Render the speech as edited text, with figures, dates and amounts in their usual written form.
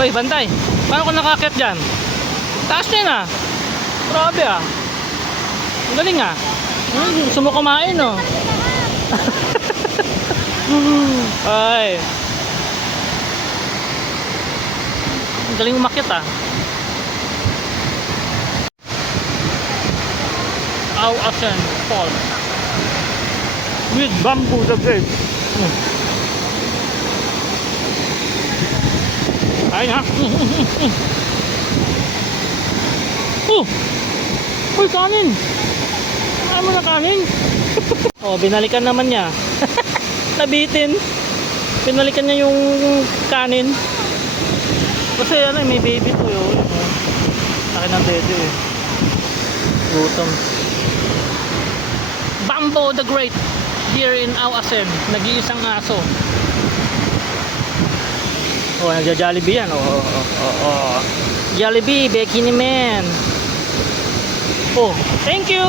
Hoy, bantay. Paano ko nakakit dyan? Taas niya na. Grabe ah. Ang galing ah. Gusto mo kumain oh. Ay. Ang galing umakyat ah. Ao Asen Falls with Bamboo the Great. Ayun ha. Uy, kanin. Ano mo na kanin? Oh, binalikan naman niya. Nabitin. Binalikan niya yung kanin. Kasi ano, may baby to yun. Laki ng baby eh. Gutom. Bamboo the Great here in Ao Asen. Nag-iisang aso. Oh, nagja-Jollibee yan. Oh. Jollibee, Becky ni Man. Oh, thank you.